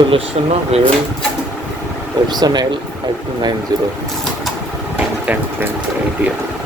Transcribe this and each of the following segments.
Installation of Epson L5270 Tank Print ADF.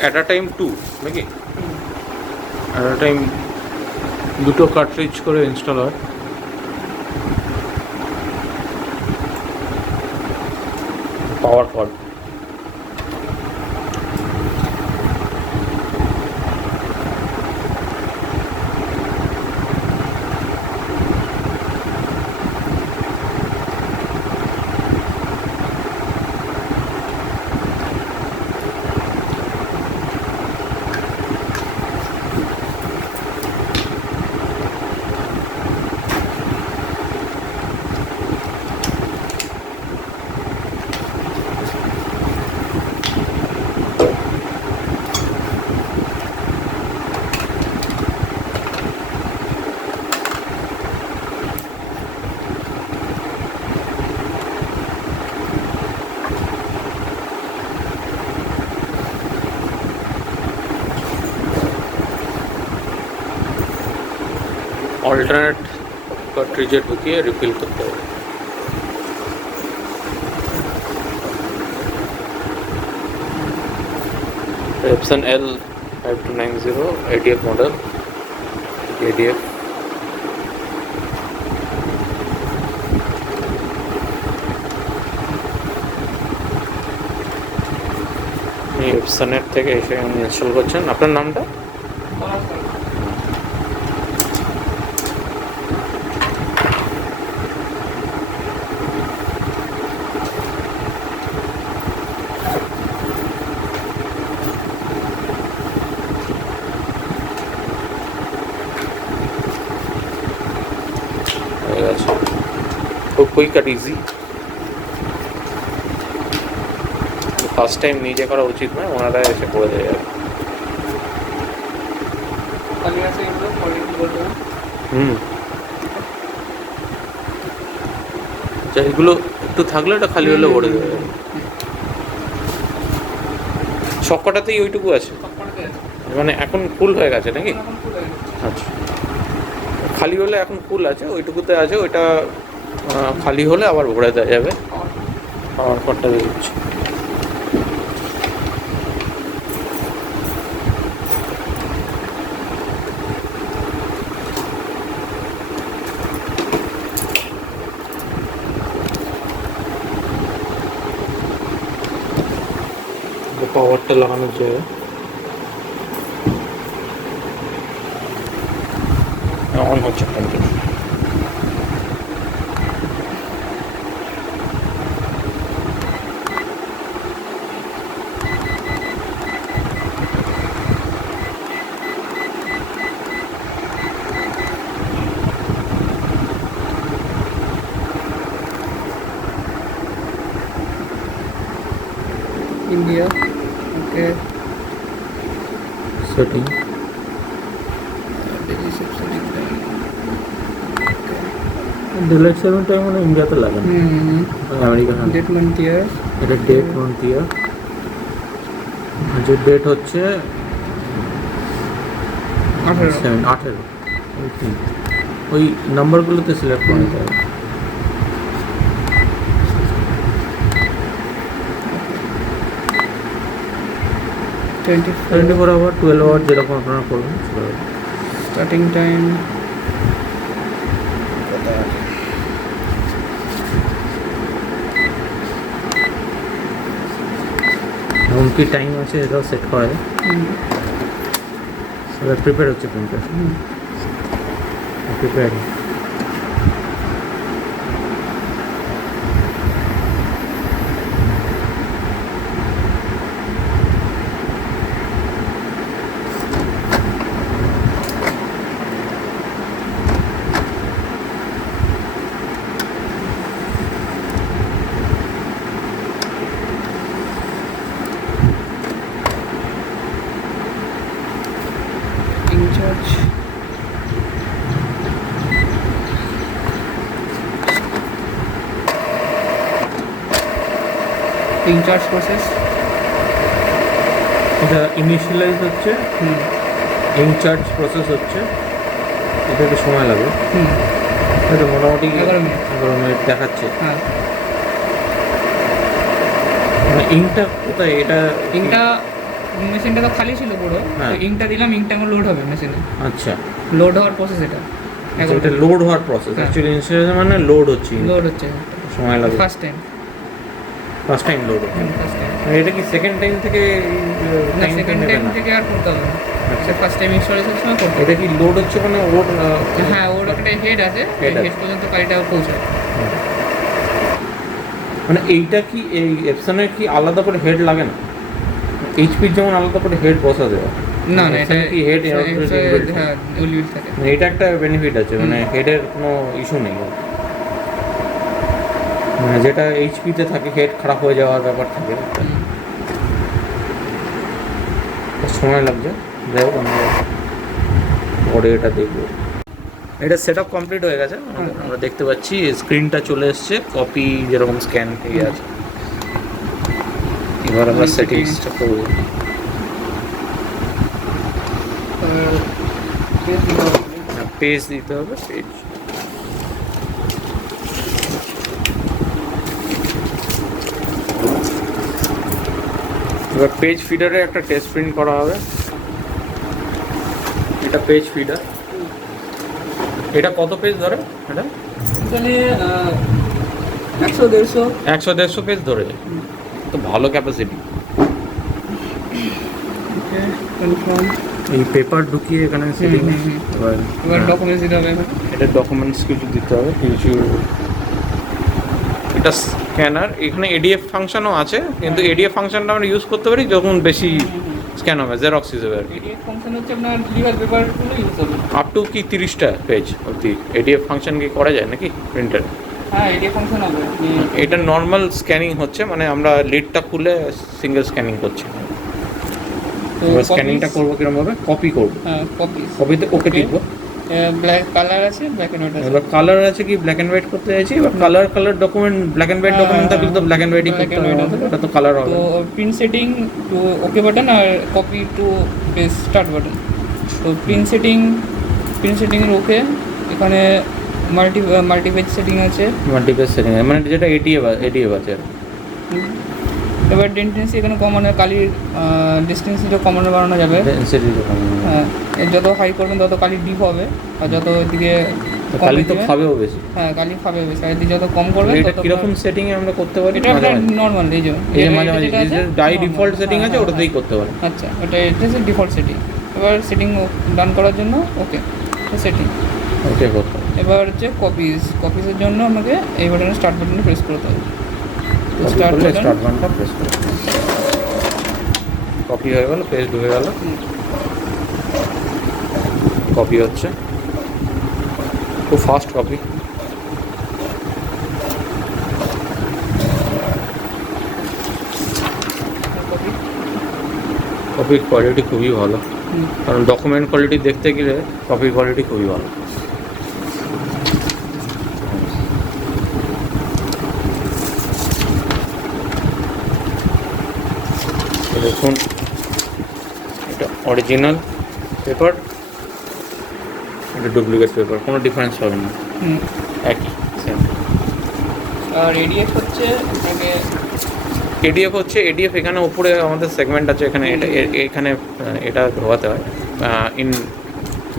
At a time two নাকি at a time দুটো cartridge করে install হয় পাওয়ার cord alternate কার্ট্রিজে ঢুকিয়ে refill করতে হবে Epson L5290 ADF model ADF এপসনের থেকে এসে ইনস্টল করছেন আপনার নামটা খুব কুইক আর ইজি ফার্স্ট টাইম নিজে করা উচিত নয় ওনারা এসে করে দেয় এগুলো একটু থাকলে এটা খালি হলে ভরে দেবে সবকটাতেই ওইটুকু আছে মানে এখন ফুল হয়ে গেছে নাকি আচ্ছা খালি হলে এখন ফুল আছে ওইটুকুতে আছে ওইটা খালি হলে আবার ভরে দেওয়া যাবে পাওয়ার কর্ডটা দিয়ে দিচ্ছি পাওয়ারটা লাগানোর জায়গায় অন হচ্ছে continue India. Okay. Setting delight সেভেনটা মানে ইন্ডিয়াতে লাগে না, আমেরিকা। Date month year. এটা ডেট মান্থ ইয়ার, যে ডেট হচ্ছে 18 ওই নাম্বারগুলোতে সিলেক্ট করে নিতে হবে। 24 আওয়ার 12 আওয়ার যেরকম আপনারা করবেন। Starting time. এমন কি টাইম আছে এটাও সেট করা যায়। এবার প্রিপেয়ার হচ্ছে printer, prepare. Charge. Ink charge process. এটা ইনিশিয়ালাইজ হচ্ছে, ইঙ্ক চার্জ প্রসেস হচ্ছে, এটা একটু সময় লাগবে। এটা মোটামুটি 11 মিনিট দেখাচ্ছে। হ্যাঁ, মানে ইঙ্কটা কোথায়? এটা ইঙ্কটা মেশিনটা তো খালি ছিল পুরো, হ্যাঁ। ইঙ্কটা দিলাম, ইঙ্কটা আমার লোড হবে মেশিনে। আচ্ছা, লোড হওয়ার প্রসেস এটা। এটা লোড হওয়ার প্রসেস। হ্যাঁ। অ্যাকচুয়ালি ইনস্টলেশন মানে লোড হচ্ছে, লোড হচ্ছে, সময় লাগবে। ফার্স্ট টাইম লোড হচ্ছে। এটা কি সেকেন্ড টাইম থেকে না, সেকেন্ড টাইম থেকে আর করতে হবে না। আচ্ছা, ফার্স্ট টাইম ইনস্টলেশনের সময় করতে হবে। এটা কি লোড হচ্ছে মানে ওর হ্যাঁ, ওর একটা হেড আছে, হেড পর্যন্ত কালিটা পৌঁছায়। মানে এইটা কি এই এপসনের কি আলাদা করে হেড লাগে না? এইচপির যেমন আলাদা করে হেড বসা দেওয়া? না না, এটা কি হেড? হ্যাঁ, উইল থাকে। এটা একটা বেনিফিট আছে, মানে হেডের কোনো ইস্যু নেই। মানে যেটা এইচপিতে থাকে হেড খারাপ হয়ে যাওয়ার ব্যাপার থাকে, সময় লাগছে। যাই হোক, আমরা পরে এটা দেখবো। এটা সেট আপ কমপ্লিট হয়ে গেছে, আমরা দেখতে পাচ্ছি স্ক্রিনটা চলে এসছে, কপি যেরকম স্ক্যান হয়ে আছে। এবার আমরা সেটিংসটা করবো। পেজ দিতে হবে, পেজ। এবার পেজ ফিডারে একটা টেস্ট প্রিন্ট করা হবে। এটা পেজ ফিডার। এটা কত পেজ ধরে? এটা এখানে 100-150 পেজ ধরে, তো ভালো ক্যাপাসিটি। কনফার্ম। এই পেপার ঢুকিয়ে এখানে সেটিং। এবার ডকুমেন্টস দিতে হবে। এটা ডকুমেন্টস কিছু দিতে হবে, কিছু। এটা স্ক্যানার, এখানে এডিএফ ফাংশনও আছে, কিন্তু এডিএফ ফাংশনটা আমরা ইউজ করতে পারি যখন বেশি স্ক্যান হবে, জেরক্স হিসেবে আর কি। এডিএফ ফাংশন হচ্ছে আপনার লিগাল পেপারগুলো ইউজ হবে। আপ টু কি 30টা পেজ অবধি এডিএফ ফাংশন কি করা যায় নাকি প্রিন্টার? হ্যাঁ, এডিএফ ফাংশন হবে। এটা নর্মাল স্ক্যানিং হচ্ছে, মানে আমরা লিডটা খুলে সিঙ্গেল স্ক্যানিং করছি। তো স্ক্যানিংটা করবো কিরকম ভাবে? কপি করবো। হ্যাঁ, কপিতে ওকে টিপবো। ব্ল্যাক কালার আছে, ব্ল্যাক এন্ড হোয়াইট আছে। এবার কালার আছে কি ব্ল্যাক এন্ড হোয়াইট করতে চাইছি, এবার colour document, black and white document থাকলে তো ব্ল্যাক এন্ড হোয়াইটই করতে হবে, এটা তো কালার হবে। তো print setting to okay button আর copy to page start button. তো প্রিন্ট সেটিং এর ওকে, এখানে মাল্টিপেজ সেটিং আছে। মাল্টিপেজ সেটিং মানে যেটা এডিএফ আছে। এবার ডেন্টেন্সি এখানে কমানো, কালির ডিস্টেন্সিটা কমানো বাড়ানো যাবে। হ্যাঁ, যত হাই করবেন তত কালি ডিপ হবে, আর যত এদিকে কালি তো খাবেও বেশি। হ্যাঁ, কালি খাবে বেশি, আর এদিকে যত কম করবেন এটা কিরকম সেটিং এ আমরা করতে পারি? এটা নর্মাল, এই যে মাঝে মাঝে ডাই ডিফল্ট সেটিং আছে, ওটাতেই করতে পারি। আচ্ছা, এটা হচ্ছে ডিফল্ট সেটিং। এবার সেটিং ডান করার জন্য ওকে সেটিং ওকে করতে হবে। এবার হচ্ছে কপিজের জন্য আমাকে এই বাটনে স্টার্ট বাটনে প্রেস করতে হবে। স্টার্ট বাটনটা প্রেস করতে হবে। কপি হয়ে গেল, পেজ ঢুকে গেল, কপি হচ্ছে, খুব ফাস্ট কপি। কপির কোয়ালিটি খুবই ভালো, হুম। কারণ ডকুমেন্ট কোয়ালিটি দেখতে গেলে কপির কোয়ালিটি খুবই ভালো। দেখুন, এটা অরিজিনাল পেপার, এটা ডুপ্লিকেট পেপার, কোনো ডিফারেন্স হবে না, হুম। একই সেম। আর এডিএফ হচ্ছে এটাকে এডিএফ হচ্ছে, এডিএফ এখানে উপরে আমাদের সেগমেন্ট আছে, এখানে এটা এখানে এটা ধোয়াতে হয় ইন,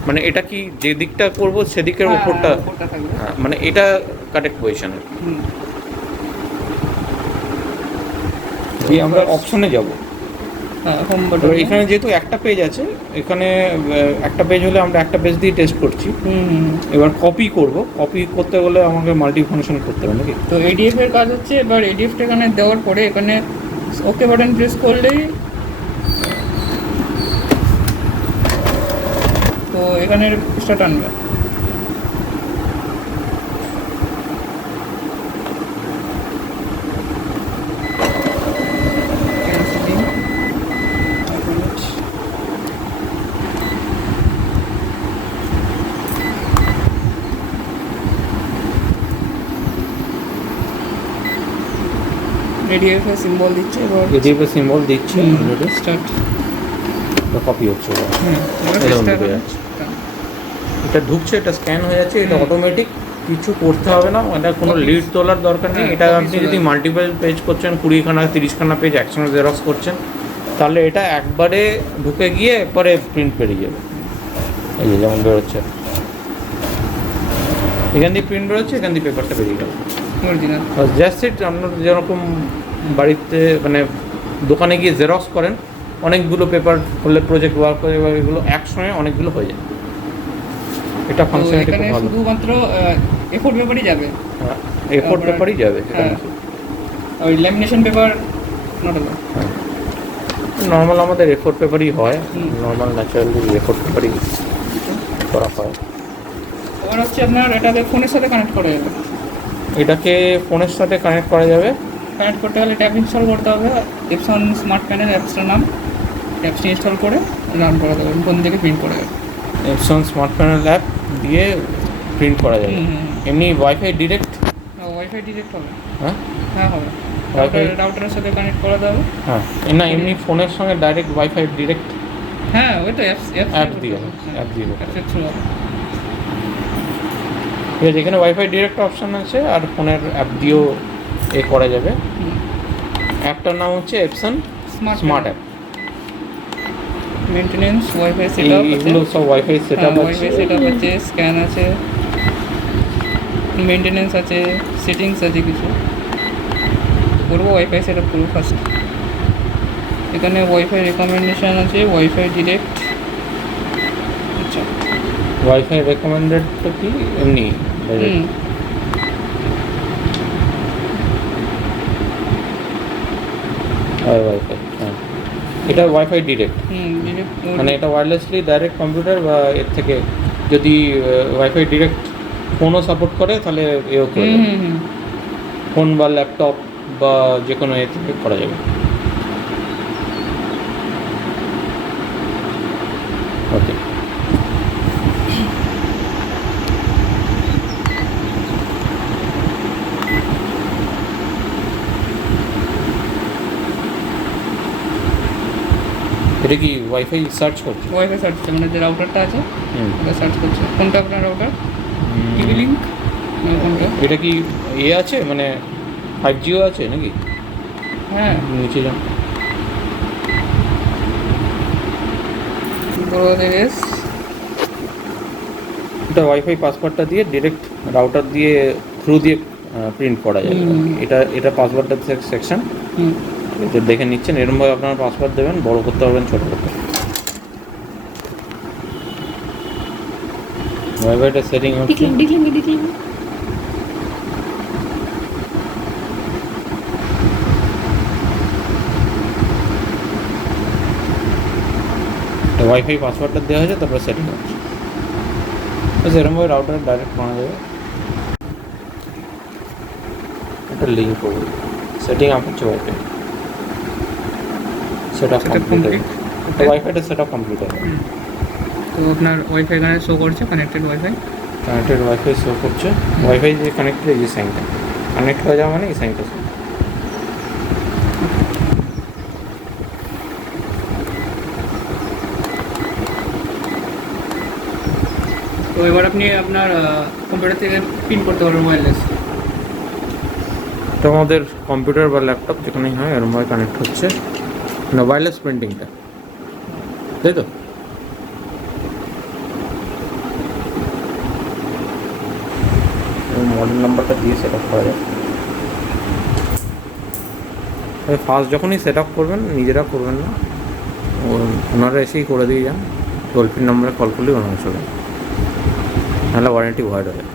মানে এটা কি যে দিকটা করবো সেদিকের উপরটা, উপরটা থাকবে। মানে এটা কারেক্ট পজিশন। হুম। দিয়ে আমরা অপশনে যাব। হ্যাঁ, হোম এবার বাটন। এখানে যেহেতু একটা পেজ আছে, এখানে একটা পেজ হলে আমরা একটা পেজ দিয়ে টেস্ট করছি। হুম। এবার কপি করব, কপি করতে গেলে আমাকে মাল্টি ফাংশন করতে হবে নাকি? তো এডিএফ এর কাজ হচ্ছে, এবার এডিএফটা এখানে দেওয়ার পরে এখানে ওকে বাটন প্রেস করলেই তো এখানে স্টার্ট আনবে। এডিএফ এর সিম্বল দিচ্ছে এবার। এডিএফ এর সিম্বল দিচ্ছি অলরেডি, স্টার্ট। কপি হচ্ছে এবার। হুম। এরকম ঢুকে যাচ্ছে, এটা ঢুকছে, এটা স্ক্যান হয়ে যাচ্ছে, এটা অটোমেটিক, কিছু করতে হবে না, এটা কোনো লিড তোলার দরকার নেই। এটা আপনি যদি মাল্টিপল পেজ করছেন, 20খানা 30খানা পেজ একসঙ্গে জেরক্স করছেন, তাহলে এটা একবারে ঢুকে গিয়ে পরে প্রিন্ট বেরিয়ে যাবে। এই যে যেমন বেরোচ্ছে, এখান দিয়ে প্রিন্ট বেরোচ্ছে, এখান দিয়ে পেপারটা বেরিয়ে গেল অরিজিনাল। Just it. আপনার যেরকম বাড়িতে মানে দোকানে গিয়ে জেরক্স করেন, অনেকগুলো পেপার হলে প্রজেক্ট ওয়ার্ক করে, এবার এগুলো একসঙ্গে অনেকগুলো হয়ে যায়। এটা ফাংশনালিটি খুব ভালো। শুধুমাত্র এ4 পেপারই যাবে। হ্যাঁ, এ4 পেপারই যাবে। হ্যাঁ, ওই ল্যামিনেশন পেপার নট অ্যালাউড। হ্যাঁ, নর্মাল আমাদের এ4 পেপারই হয়, নর্মাল ন্যাচারালি এ4 পেপারই করা হয়। এবার হচ্ছে আপনার এটাকে ফোনের সাথে কানেক্ট করা যাবে। এটাকে ফোনের সাথে কানেক্ট করা যাবে। কানেক্ট করতে হলে ট্যাব ইনস্টল করতে হবে, এপসন স্মার্ট প্যানেল অ্যাপসটার নাম, অ্যাপসটি ইনস্টল করে রান করা যাবে, ফোন থেকে প্রিন্ট করা যাবে। এপসন স্মার্ট প্যানেল অ্যাপ দিয়ে প্রিন্ট করা যাবে। এমনি ওয়াইফাই ডিরেক্ট? ওয়াইফাই ডিরেক্ট হবে। হ্যাঁ হ্যাঁ হবে, ওয়াইফাই রাউটারের সাথে কানেক্ট করা যাবে। হ্যাঁ, না এমনি ফোনের সঙ্গে ডাইরেক্ট ওয়াইফাই ডিরেক্ট? হ্যাঁ, ওই তো অ্যাপ দিয়ে, অ্যাপ দিয়ে। অ্যাপসের থ্রু হবে। ঠিক আছে, এখানে ওয়াইফাই ডিরেক্ট অপশান আছে, আর ফোনের অ্যাপ দিয়েও এ করা যাবে। অ্যাপটার নাম হচ্ছে Epson smart app. Maintenance, wifi setup, এগুলো সব ওয়াইফাই সেটআপ আছে, ওয়াইফাই সেটআপ আছে, স্ক্যান আছে, মেইনটেনেন্স আছে, সেটিংস আছে কিছু। করবো ওয়াইফাই সেটআপ করবো ফার্স্ট। এখানে ওয়াইফাই রেকমেন্ডেশন আছে, ওয়াইফাই ডিরেক্ট। আচ্ছা, ওয়াইফাই রেকমেন্ডেড তো কি এমনি ওয়াইফাই? হ্যাঁ, এটা ওয়াইফাই ডিরেক্ট, মানে এটা ওয়্যারলেসলি ডাইরেক্ট কম্পিউটার বা এর থেকে যদি ওয়াইফাই ডিরেক্ট ফোনও সাপোর্ট করে তাহলে এও করে যাবে, ফোন বা ল্যাপটপ বা যে কোনো এ থেকে করা যাবে। ওকে, এটা কি ওয়াইফাই সার্চ করছে? ওয়াইফাই সার্চ করছে, মানে যে রাউটারটা আছে ওটা সার্চ করছে। কোনটা আপনার রাউটার? টিভি লিঙ্ক কোনটা? এটা কি এ আছে, মানে 5Gও আছে নাকি? হ্যাঁ, নিচে যান। ব্রোদেরেস। এটা ওয়াইফাই পাসওয়ার্ডটা দিয়ে ডিরেক্ট রাউটার দিয়ে থ্রু দিয়ে প্রিন্ট করা যাবে। এটা পাসওয়ার্ডটা সেকশন, এটা দেখে নিচ্ছেন। এরকমভাবে আপনার পাসওয়ার্ড দেবেন, বড় করতে পারবেন, ছোটো করতে পারবেন। ওয়াইফাইটা সেটিং হচ্ছে। ওয়াইফাই পাসওয়ার্ডটা দেওয়া হয়েছে, তারপরে সেটিং হচ্ছে। এরকমভাবে রাউটার ডাইরেক্ট বানা যাবে। একটা লিঙ্ক করবো, সেটিং আপ হচ্ছে ওয়াইফাই, সেটা কমপ্লিট। ওয়াইফাইটা সেট আপ কমপ্লিট হবে। তো আপনার ওয়াইফাই এখানে শো করছে, connected wifi. Connected wifi show করছে, ওয়াইফাই যে কানেক্টেড এই সাইনটা কানেক্ট হয়ে যাওয়া মানে এই সাইনটা। তো এবার আপনি আপনার কম্পিউটার থেকে পিন করতে পারবেন ওয়্যারলেস। তো আমাদের কম্পিউটার বা ল্যাপটপ যেখানেই হয় এরমভাবে কানেক্ট হচ্ছে, না ওয়্যারলেস প্রিন্টিংটা, তাই তো? মডেল নাম্বারটা দিয়ে সেট আপ করা যায়। ফার্স্ট যখনই সেট আপ করবেন নিজেরা করবেন না, ওনারা এসেই করে দিয়ে যান, টোল ফ্রি নাম্বারে কল করলেই ওনারা চলে, নাহলে ওয়ারেন্টি ভয়েড হয়ে যায়।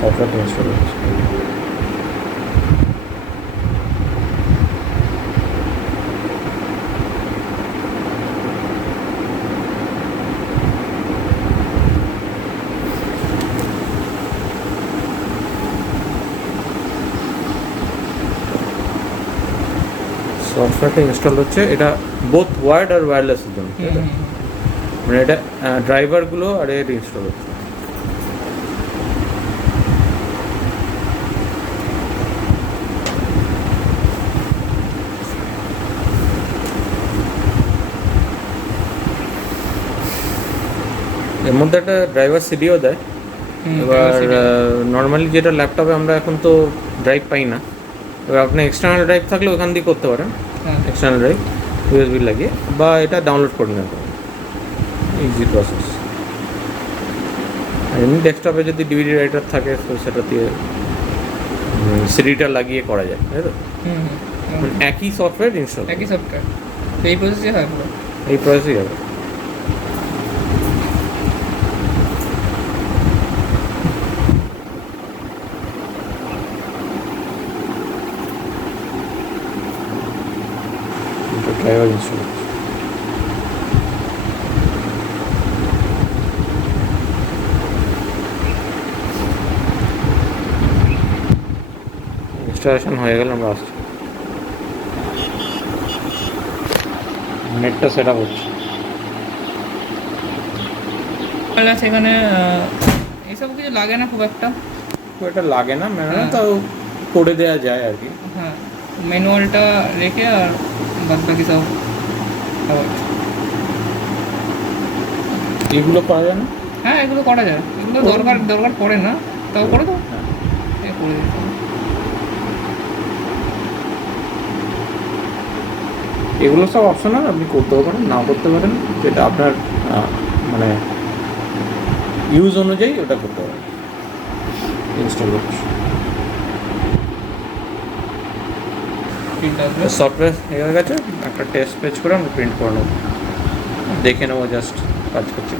সফটওয়্যার ইনস্টল হচ্ছে। সফটওয়্যারটা ইনস্টল হচ্ছে, এটা বোথ ওয়ার্ড আর ওয়্যারলেসের জন্য, মানে এটা ড্রাইভারগুলো আর এর ইনস্টল হচ্ছে। এর মধ্যে একটা ড্রাইভার সিডিও দেয়। এবার নর্মালি যেটা ল্যাপটপে আমরা এখন তো ড্রাইভ পাই না, এবার আপনি এক্সটার্নাল ড্রাইভ থাকলে ওখান দিয়ে করতে পারেন, এক্সটার্নাল ড্রাইভ ইউএসবি লাগিয়ে, বা এটা ডাউনলোড করে নিতে পারেন, ইজি প্রসেস। আর এমনি ডেস্কটপে যদি ডিভিডি রাইটার থাকে তো সেটা দিয়ে সিডিটা লাগিয়ে করা যায়, তাই তো? একই সফটওয়্যার ইনস্টল, একই সফটওয়্যার, এই প্রসেসই হয় পুরো, এই প্রসেসই হবে। ড্রাইভার ইনস্টল হচ্ছে। ইনস্টলেশন হয়ে গেলে আমরা আসছি, নেটটা সেট আপ হচ্ছে। সেখানে এইসব কিছু লাগে না খুব একটা, খুব একটা লাগে না, মানে তাও করে দেওয়া যায় আর কি। হ্যাঁ, ম্যানুয়ালটা রেখে আর বাদ বাকি সব আবার এগুলো করা যায় না? হ্যাঁ, এগুলো করা যায়, এগুলো দরকার পড়ে না, তাও করে দাও, করে দিতে হবে। এগুলো সব অপশনাল, আপনি করতেও পারেন নাও করতে পারেন, যেটা আপনার মানে ইউজ অনুযায়ী ওটা করতে পারেন। ইনস্টল করছি, সফটওয়্যার হয়ে গেছে, একটা টেস্ট পেজ করে আমরা প্রিন্ট করে নেবো, দেখে নেবো জাস্ট কাজ করছি।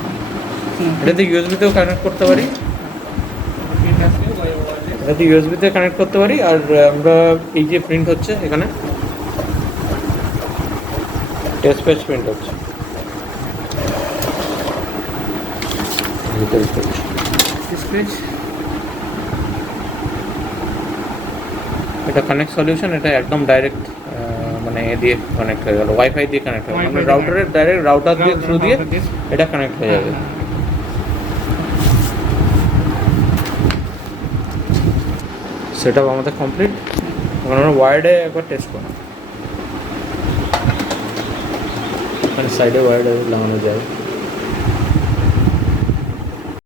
এটাতে ইউএসবিতেও কানেক্ট করতে পারি, এটাতে ইউএসবিতে কানেক্ট করতে পারি। আর আমরা এই যে প্রিন্ট হচ্ছে এখানে টেস্ট পেজ প্রিন্ট হচ্ছে, এটা কানেক্ট সলিউশন, এটা একদম ডাইরেক্ট মানে এ দিয়ে কানেক্ট হয়ে গেল, ওয়াইফাই দিয়ে কানেক্ট হয়ে গেল, মানে রাউটারের ডাইরেক্ট রাউটার দিয়ে থ্রু দিয়ে এটা কানেক্ট হয়ে যাবে। সেট আপ আমাদের কমপ্লিট। এখন আমরা ওয়ার্ডে একবার টেস্ট করব, মানে সাইডে ওয়ার্ডে লাগানো যায়।